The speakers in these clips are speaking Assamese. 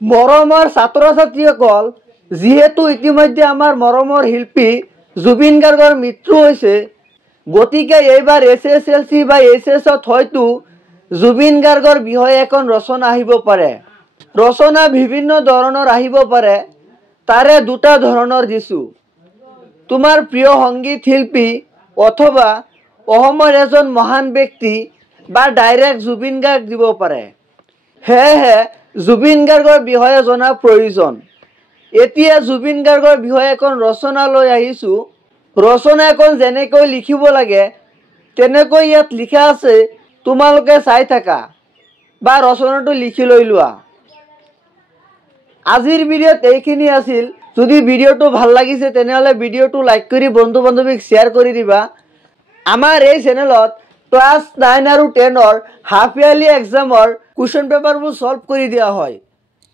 মৰমৰ ছাত্ৰ ছাত্ৰীসকল, যিহেতু ইতিমধ্যে আমাৰ মৰমৰ শিল্পী জুবিন গাৰ্গৰ মৃত্যু হৈছে, গতিকে এইবাৰ SSLC বা HSত হয়তো জুবিন গাৰ্গৰ বিষয়ে এখন ৰচনা আহিব পাৰে। ৰচনা বিভিন্ন ধৰণৰ আহিব পাৰে, তাৰে দুটা ধৰণৰ দিছোঁ। তোমাৰ প্ৰিয় সংগীত শিল্পী অথবা অসমৰ এজন মহান ব্যক্তি বা ডাইৰেক্ট জুবিন গাৰ্গ দিব পাৰে। সেয়েহে জুবিন গাৰ্গৰ বিষয়ে জনা প্ৰয়োজন। এতিয়া জুবিন গাৰ্গৰ বিষয়ে এখন ৰচনা লৈ আহিছোঁ। ৰচনা এখন যেনেকৈ লিখিব লাগে তেনেকৈ ইয়াত লিখা আছে, তোমালোকে চাই থাকা বা ৰচনাটো লিখি লৈ লোৱা। আজিৰ ভিডিঅ'ত এইখিনি আছিল। যদি ভিডিঅ'টো ভাল লাগিছে তেনেহ'লে ভিডিঅ'টো লাইক কৰি বন্ধু বান্ধৱীক শ্বেয়াৰ কৰি দিবা। আমাৰ এই চেনেলত ক্লাছ 9 আৰু 10ৰ হাফ ইয়াৰলি এক্সামৰ কুৱেশ্যন পেপাৰবোৰ সলভ কৰি দিয়া হয়।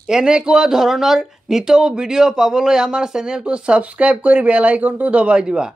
এনেকুৱা ধৰণৰ নিতৌ ভিডিঅ' পাবলৈ আমাৰ চেনেলটো ছাবস্ক্ৰাইব কৰি বেল আইকনটো দবাই দিবা।